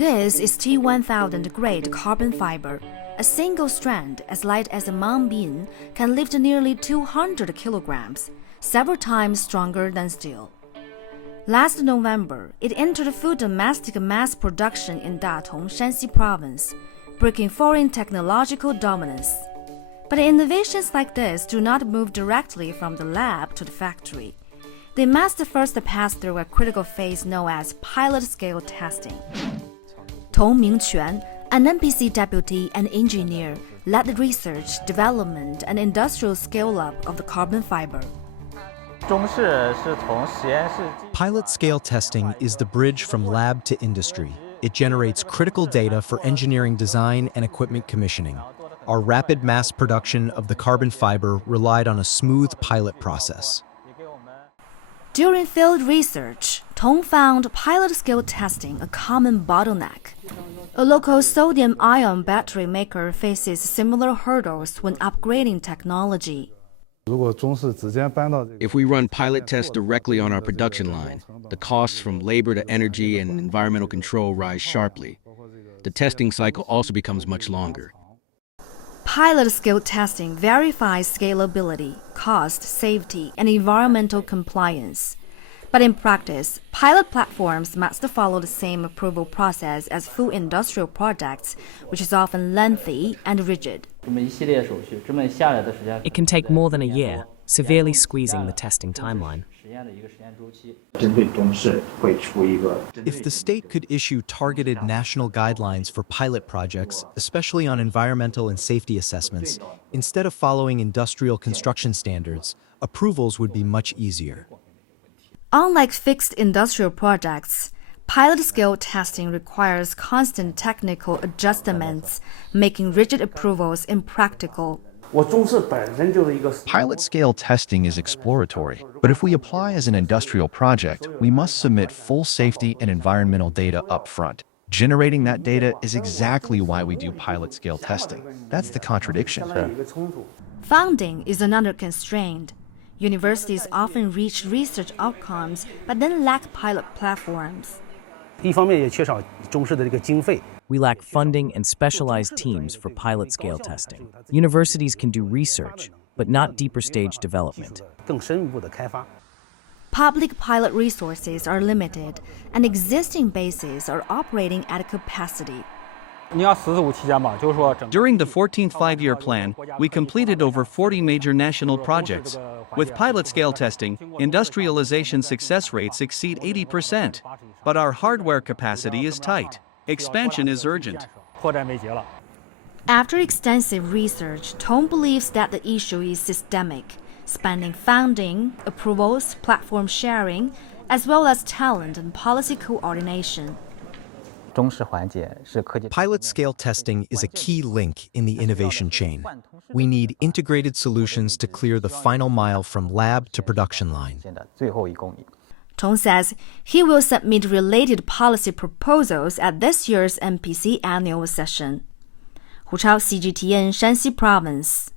This is T1000 grade carbon fiber. A single strand, as light as a mung bean, can lift nearly 200 kilograms, several times stronger than steel. Last November, it entered full domestic mass production in Datong, Shanxi province, breaking foreign technological dominance. But innovations like this do not move directly from the lab to the factory. They must first pass through a critical phase known as pilot-scale testing. Tong Mingquan, an NPC deputy and engineer, led the research, development, and industrial scale-up of the carbon fiber. Pilot-scale testing is the bridge from lab to industry. It generates critical data for engineering design and equipment commissioning. Our rapid mass production of the carbon fiber relied on a smooth pilot process. During field research, Tong found pilot-scale testing a common bottleneck. A local sodium-ion battery maker faces similar hurdles when upgrading technology. If we run pilot tests directly on our production line, the costs from labor to energy and environmental control rise sharply. The testing cycle also becomes much longer. Pilot-scale testing verifies scalability, cost, safety, and environmental compliance. But in practice, pilot platforms must follow the same approval process as full industrial projects, which is often lengthy and rigid. It can take more than a year, severely squeezing the testing timeline. If the state could issue targeted national guidelines for pilot projects, especially on environmental and safety assessments, instead of following industrial construction standards, approvals would be much easier. Unlike fixed industrial projects, pilot-scale testing requires constant technical adjustments, making rigid approvals impractical. Pilot-scale testing is exploratory, but if we apply as an industrial project, we must submit full safety and environmental data up front. Generating that data is exactly why we do pilot-scale testing. That's the contradiction. Funding is another constraint. Universities often reach research outcomes but then lack pilot platforms. We lack funding and specialized teams for pilot-scale testing. Universities can do research, but not deeper stage development. Public pilot resources are limited, and existing bases are operating at capacity. During the 14th five-year plan, we completed over 40 major national projects. With pilot-scale testing, industrialization success rates exceed 80%. But our hardware capacity is tight. Expansion is urgent. After extensive research, Tong believes that the issue is systemic, spanning funding, approvals, platform sharing, as well as talent and policy coordination. Pilot-scale testing is a key link in the innovation chain. We need integrated solutions to clear the final mile from lab to production line. Tong says he will submit related policy proposals at this year's NPC annual session. Hu Chao, CGTN, Shanxi province.